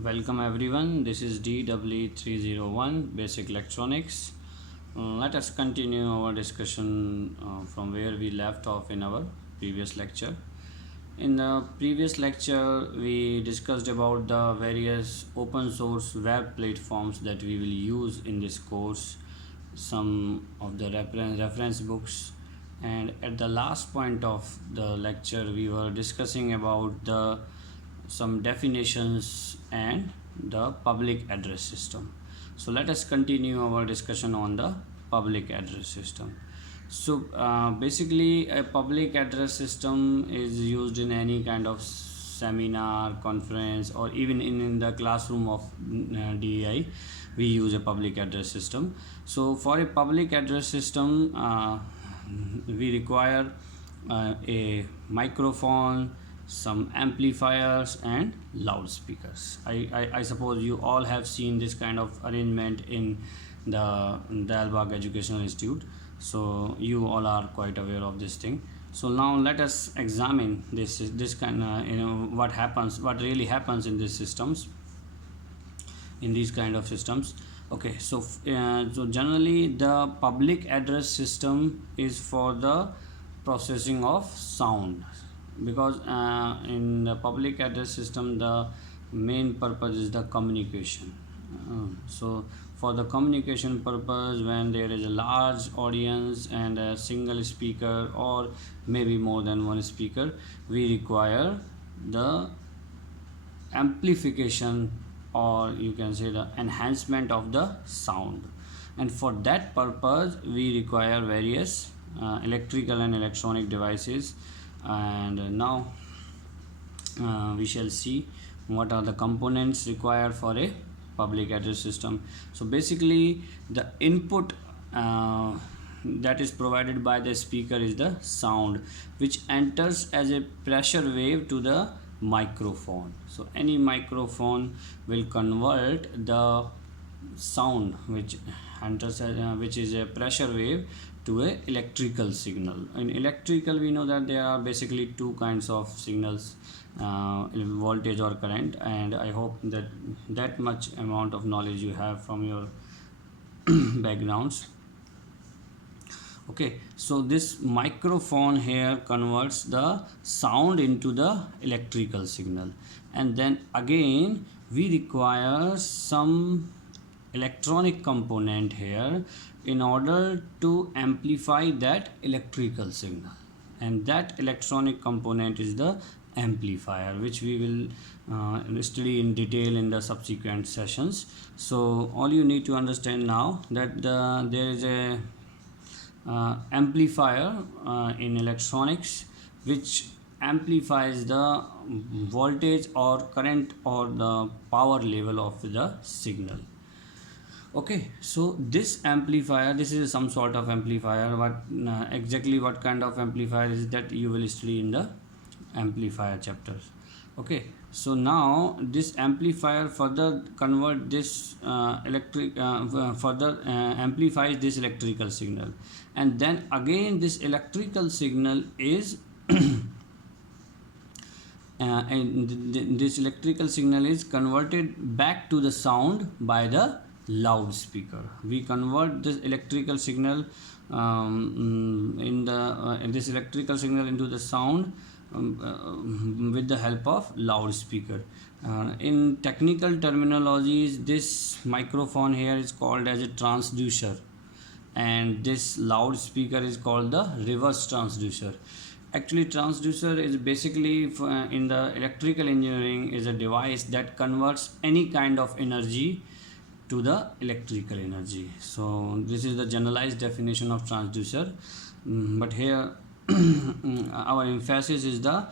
Welcome everyone, this is DW301 Basic Electronics. Let us continue our discussion from where we left off in our previous lecture. In the previous lecture, we discussed about the various open source web platforms that we will use in this course, some of the reference books, and at the last point of the lecture, we were discussing about the some definitions and the public address system. So let us continue our discussion on the public address system. So basically a public address system is used in any kind of seminar, conference, or even in the classroom of DEI. We use a public address system. So for a public address system, we require a microphone, some amplifiers and loudspeakers. I suppose you all have seen this kind of arrangement in the Dalbagh Educational Institute, so you all are quite aware of this thing. So now let us examine this kind of what really happens in these systems, in these kind of systems. Okay, so so generally the public address system is for the processing of sound, because in the public address system the main purpose is the communication. So for the communication purpose, when there is a large audience and a single speaker or maybe more than one speaker, we require the amplification, or you can say the enhancement of the sound, and for that purpose we require various electrical and electronic devices. And now we shall see what are the components required for a public address system. So basically the input that is provided by the speaker is the sound, which enters as a pressure wave to the microphone. So any microphone will convert the sound which enters which is a pressure wave to a electrical signal. In electrical, we know that there are basically two kinds of signals, voltage or current, and I hope that much amount of knowledge you have from your backgrounds. Okay, so this microphone here converts the sound into the electrical signal, and then again we require some electronic component here in order to amplify that electrical signal, and that electronic component is the amplifier, which we will study in detail in the subsequent sessions. So all you need to understand now that there is a amplifier in electronics which amplifies the voltage or current or the power level of the signal. Okay, so this amplifier, this is some sort of amplifier. Exactly what kind of amplifier is that you will study in the amplifier chapter. Okay, so now this amplifier further convert this further amplifies this electrical signal, and then again this electrical signal is and this electrical signal is converted back to the sound by the loudspeaker. We convert this electrical signal in this electrical signal into the sound with the help of loudspeaker. In technical terminologies, this microphone here is called as a transducer, and this loudspeaker is called the reverse transducer. Actually, transducer is basically in the electrical engineering is a device that converts any kind of energy to the electrical energy. So this is the generalized definition of transducer, but here our emphasis is the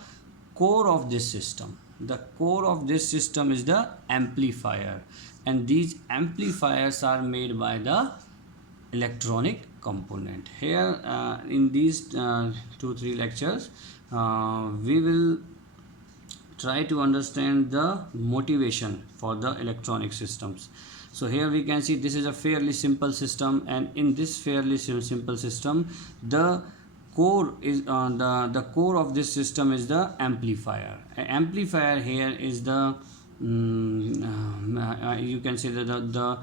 core of this system. The core of this system is the amplifier, and these amplifiers are made by the electronic component. Here in these 2-3 lectures we will try to understand the motivation for the electronic systems. So here we can see this is a fairly simple system, and in this fairly simple system the core is the core of this system is the amplifier. Amplifier here is the you can say that the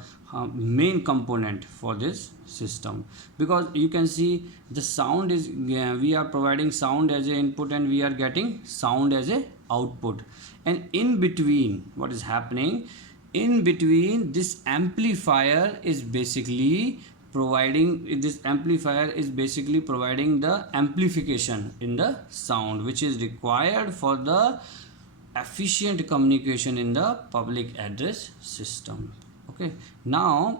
main component for this system, because you can see the sound is, we are providing sound as a input and we are getting sound as a output, and in between what is happening, in between this amplifier is basically providing, this amplifier is basically providing the amplification in the sound which is required for the efficient communication in the public address system. Okay, now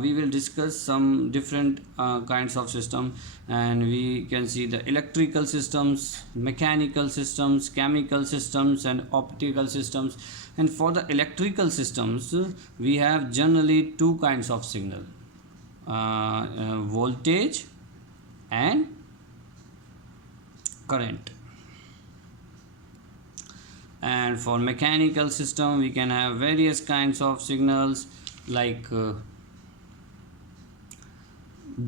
we will discuss some different kinds of system, and we can see the electrical systems, mechanical systems, chemical systems, and optical systems. And for the electrical systems, we have generally two kinds of signal, voltage and current. And for mechanical system, we can have various kinds of signals like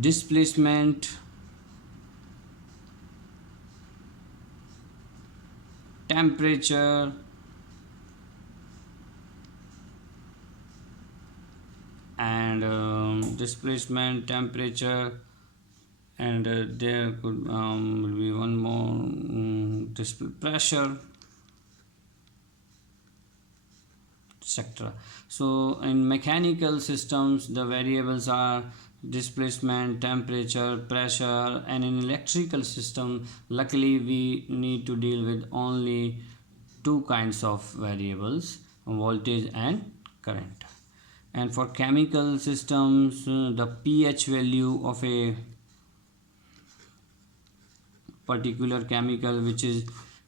displacement, temperature, and displacement, temperature, and there could will be one more, pressure, etc. So in mechanical systems the variables are displacement, temperature, pressure, and in electrical system luckily we need to deal with only two kinds of variables, voltage and current. And for chemical systems, the pH value of a particular chemical which is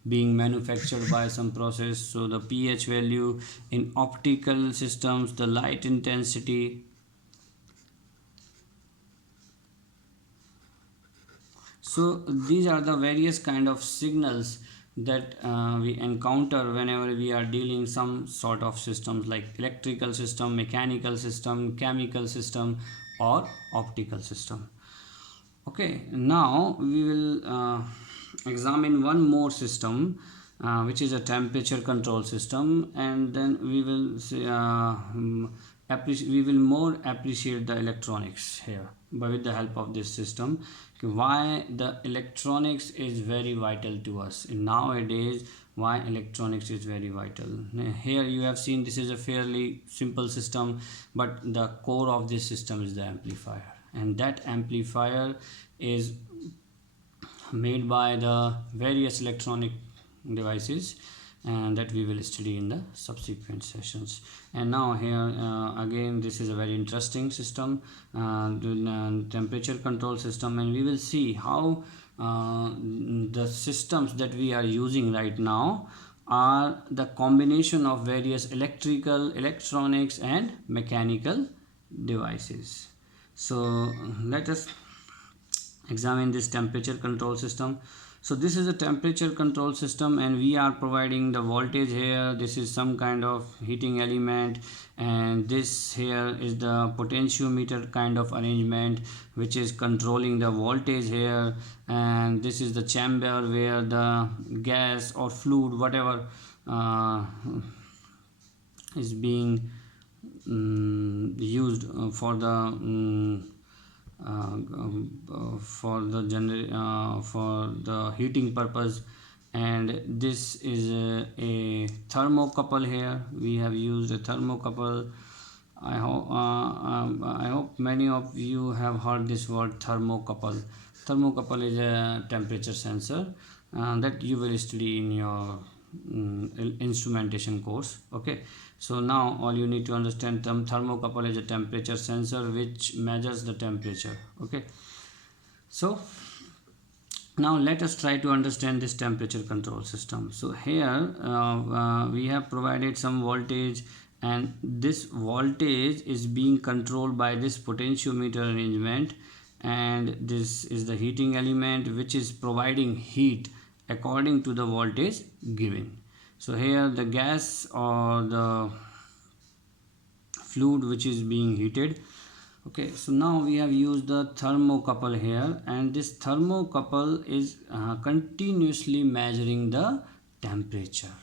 being manufactured by some process, so the pH value. In optical systems, the light intensity. So these are the various kind of signals that we encounter whenever we are dealing some sort of systems like electrical system, mechanical system, chemical system, or optical system. Okay, now we will examine one more system, which is a temperature control system, and then we will say, we will more appreciate the electronics here by with the help of this system. Why the electronics is very vital to us in nowadays, why electronics is very vital. Here you have seen this is a fairly simple system, but the core of this system is the amplifier, and that amplifier is made by the various electronic devices, and that we will study in the subsequent sessions. And now here again this is a very interesting system, the temperature control system, and we will see how the systems that we are using right now are the combination of various electrical, electronics, and mechanical devices. So let us examine this temperature control system. So this is a temperature control system, and we are providing the voltage here. This is some kind of heating element, and this here is the potentiometer kind of arrangement which is controlling the voltage here, and this is the chamber where the gas or fluid, whatever is being used for the for the heating purpose. And this is a thermocouple. Here we have used a thermocouple. I hope many of you have heard this word thermocouple. Thermocouple is a temperature sensor that you will study in your instrumentation course. Okay, so now all you need to understand, thermocouple is a temperature sensor which measures the temperature. Okay, so now let us try to understand this temperature control system. So here we have provided some voltage, and this voltage is being controlled by this potentiometer arrangement, and this is the heating element which is providing heat according to the voltage given. So here the gas or the fluid which is being heated. Okay, so now we have used the thermocouple here, and this thermocouple is continuously measuring the temperature.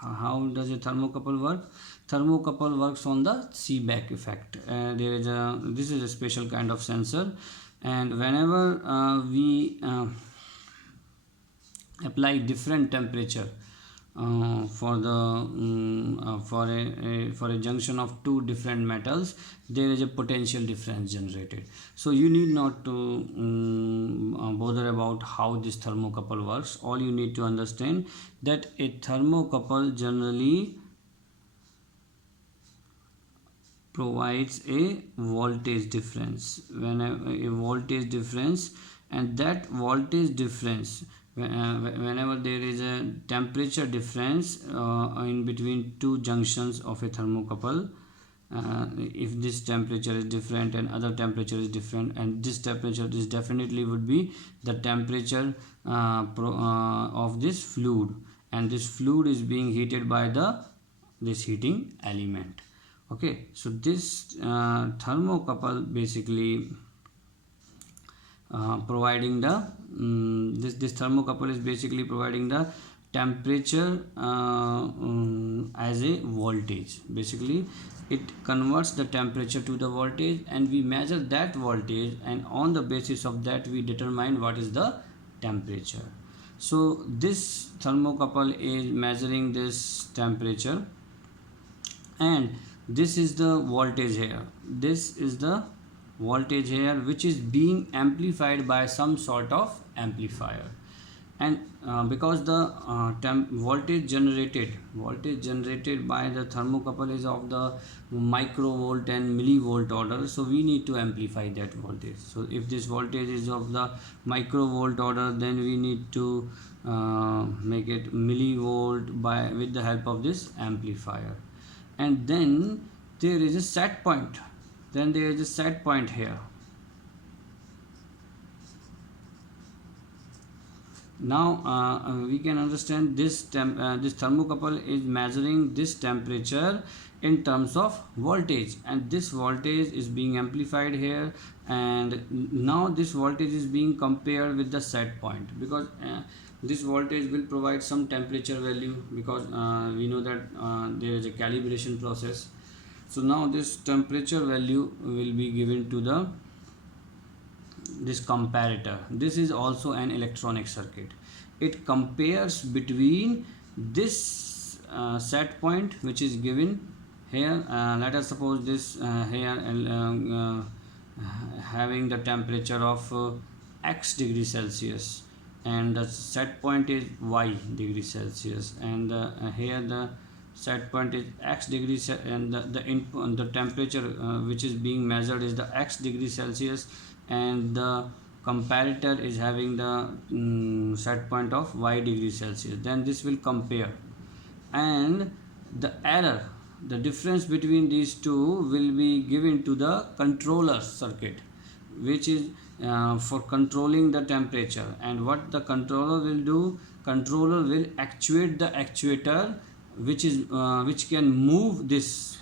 how does a thermocouple work? Thermocouple works on the Seebeck effect. This is a special kind of sensor, and whenever we apply different temperature for a junction of two different metals, there is a potential difference generated. So you need not to bother about how this thermocouple works. All you need to understand that a thermocouple generally provides a voltage difference. When a voltage difference, and that voltage difference, whenever there is a temperature difference in between two junctions of a thermocouple, if this temperature is different and other temperature is different, and this temperature is definitely would be the temperature of this fluid, and this fluid is being heated by this heating element. Okay, so this thermocouple basically providing the this thermocouple is basically providing the temperature as a voltage. Basically it converts the temperature to the voltage, and we measure that voltage, and on the basis of that we determine what is the temperature. So this thermocouple is measuring this temperature, and this is the voltage here. This is the voltage here, which is being amplified by some sort of amplifier. And because the voltage generated by the thermocouple is of the microvolt and millivolt order, so we need to amplify that voltage. So if this voltage is of the microvolt order, then we need to make it millivolt with the help of this amplifier. And then there is a set point. Here. Now we can understand this thermocouple is measuring this temperature in terms of voltage, and this voltage is being amplified here, and now this voltage is being compared with the set point, because this voltage will provide some temperature value, because we know that there is a calibration process. So now this temperature value will be given to this comparator. This is also an electronic circuit. It compares between this set point which is given here. Let us suppose this here having the temperature of x degree Celsius, and the set point is y degree Celsius, and here the set point is x degree, and the temperature which is being measured is the x degree Celsius, and the comparator is having the set point of y degree Celsius. Then this will compare, and the error, the difference between these two will be given to the controller circuit, which is for controlling the temperature. And what the controller will do, controller will actuate the actuator which can move this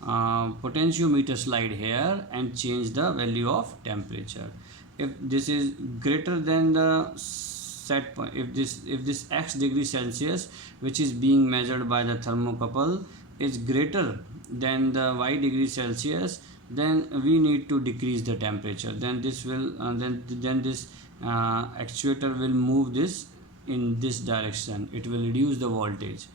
potentiometer slide here and change the value of temperature. If this is greater than the set point, if this x degree Celsius which is being measured by the thermocouple is greater than the y degree Celsius, then we need to decrease the temperature. Then this will then this actuator will move this in this direction. It will reduce the voltage.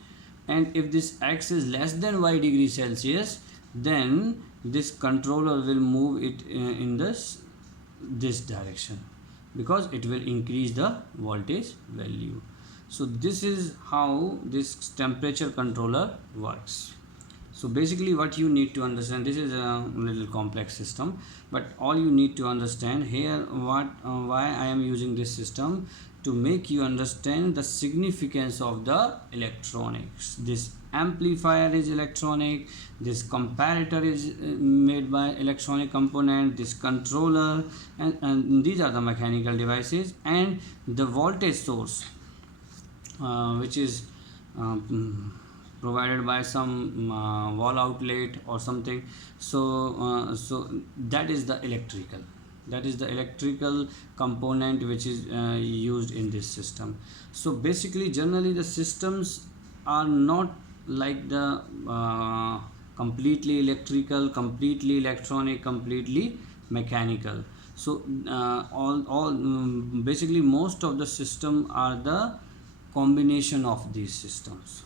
And if this x is less than y degree Celsius, then this controller will move it in this direction, because it will increase the voltage value. So this is how this temperature controller works. So basically what you need to understand, this is a little complex system, but all you need to understand here why I am using this system, to make you understand the significance of the electronics. This amplifier is electronic, this comparator is made by electronic component, this controller, and these are the mechanical devices, and the voltage source which is provided by some wall outlet or something. So that is the electrical. that is the electrical component which is used in this system. So basically generally the systems are not like the completely electrical, completely electronic, completely mechanical. So basically most of the system are the combination of these systems.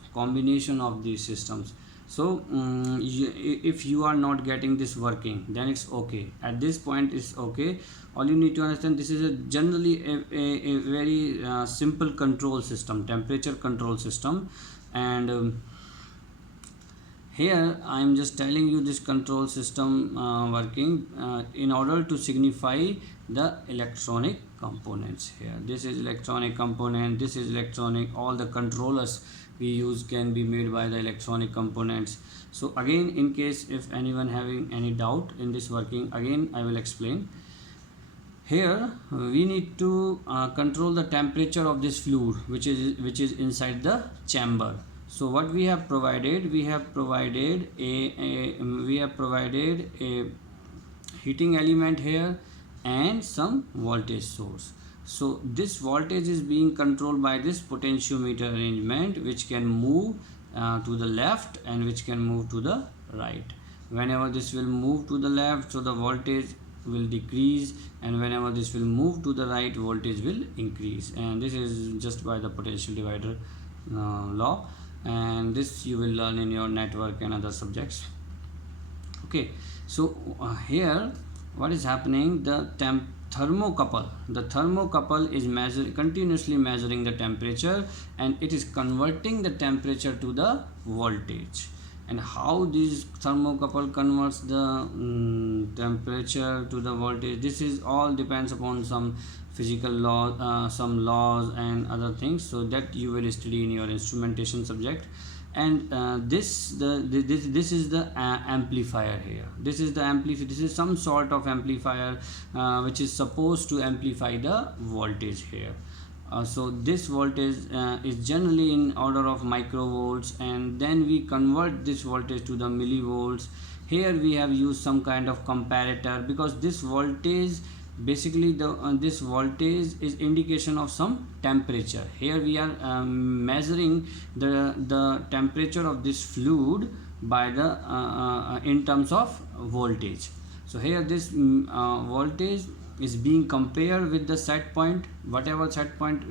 So if you are not getting this working, then it's okay. At this point it's okay. All you need to understand, this is a generally a very simple control system, temperature control system. And here I am just telling you this control system working in order to signify the electronic components. Here this is electronic component, this is electronic, all the controllers we use can be made by the electronic components. So again, in case if anyone having any doubt in this working, again I will explain. Here we need to control the temperature of this fluid which is inside the chamber. So what we have provided, we have provided a heating element here and some voltage source. So this voltage is being controlled by this potentiometer arrangement, which can move to the left and which can move to the right. Whenever this will move to the left, so the voltage will decrease, and whenever this will move to the right, voltage will increase. And this is just by the potential divider law, and this you will learn in your network and other subjects. Okay, so here what is happening, the thermocouple is continuously measuring the temperature, and it is converting the temperature to the voltage. And how this thermocouple converts the temperature to the voltage, this is all depends upon some physical law, some laws and other things, so that you will study in your instrumentation subject. And this is the amplifier here. This is some sort of amplifier which is supposed to amplify the voltage here. So this voltage is generally in order of microvolts, and then we convert this voltage to the millivolts. Here we have used some kind of comparator, because this voltage basically this voltage is indication of some temperature. Here we are measuring the temperature of this fluid by the in terms of voltage. So here this voltage is being compared with the set point, whatever set point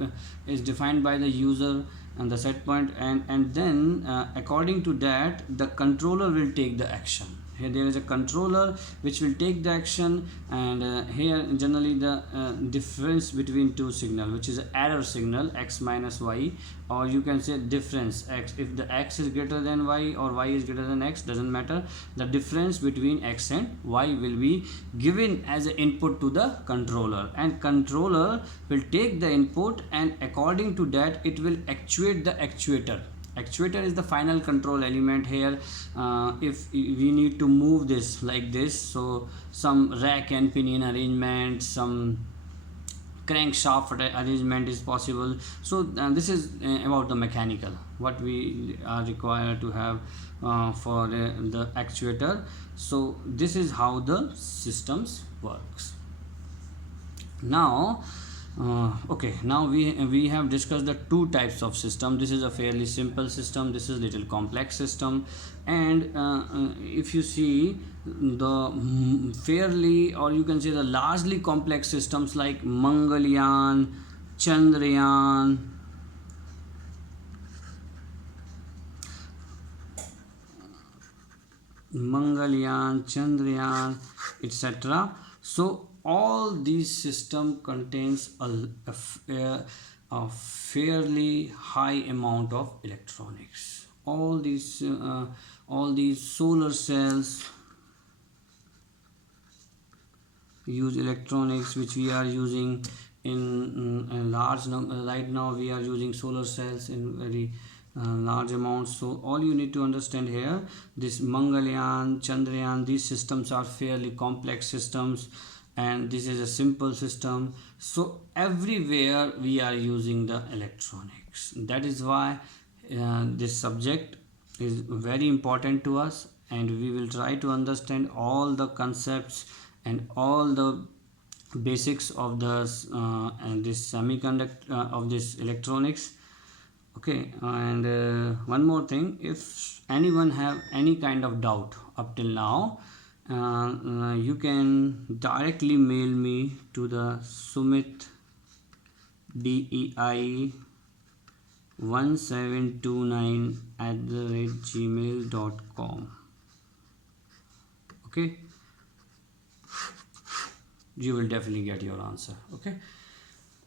is defined by the user, and the set point, and then according to that the controller will take the action. Here there is a controller which will take the action, and here generally the difference between two signal, which is an error signal, x minus y, or you can say difference x. If the x is greater than y or y is greater than x, doesn't matter, the difference between x and y will be given as an input to the controller, and controller will take the input, and according to that it will actuate the actuator. Actuator is the final control element here. If we need to move this like this, so some rack and pinion arrangement, some crankshaft arrangement is possible. So this is about the mechanical, what we are required to have for the actuator. So this is how the systems works. Now okay, now we have discussed the two types of system. This is a fairly simple system, this is little complex system, and if you see the fairly, or you can say the largely complex systems like Mangalyaan, Chandrayaan, Chandrayaan, etc. So all these system contains a fairly high amount of electronics. All these solar cells use electronics, which we are using in a large number. Right now we are using solar cells in very large amounts. So all you need to understand here, this Mangalyaan, Chandrayaan, these systems are fairly complex systems, and this is a simple system. So everywhere we are using the electronics. That is why this subject is very important to us, and we will try to understand all the concepts and all the basics of the and this semiconductor of this electronics. Okay, and one more thing, if anyone have any kind of doubt up till now, you can directly mail me to the Sumit DEI 1729@gmail.com. Okay, you will definitely get your answer. Okay,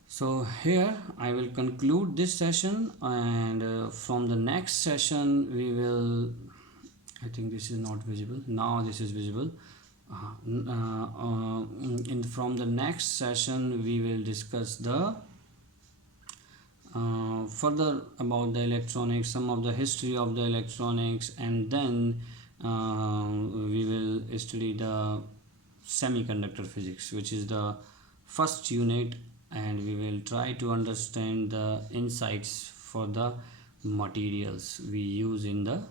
so here I will conclude this session, and from the next session we will, I think this is not visible now, this is visible. From the next session we will discuss the further about the electronics, some of the history of the electronics, and then we will study the semiconductor physics, which is the first unit, and we will try to understand the insights for the materials we use in the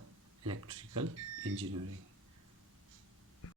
electrical engineering.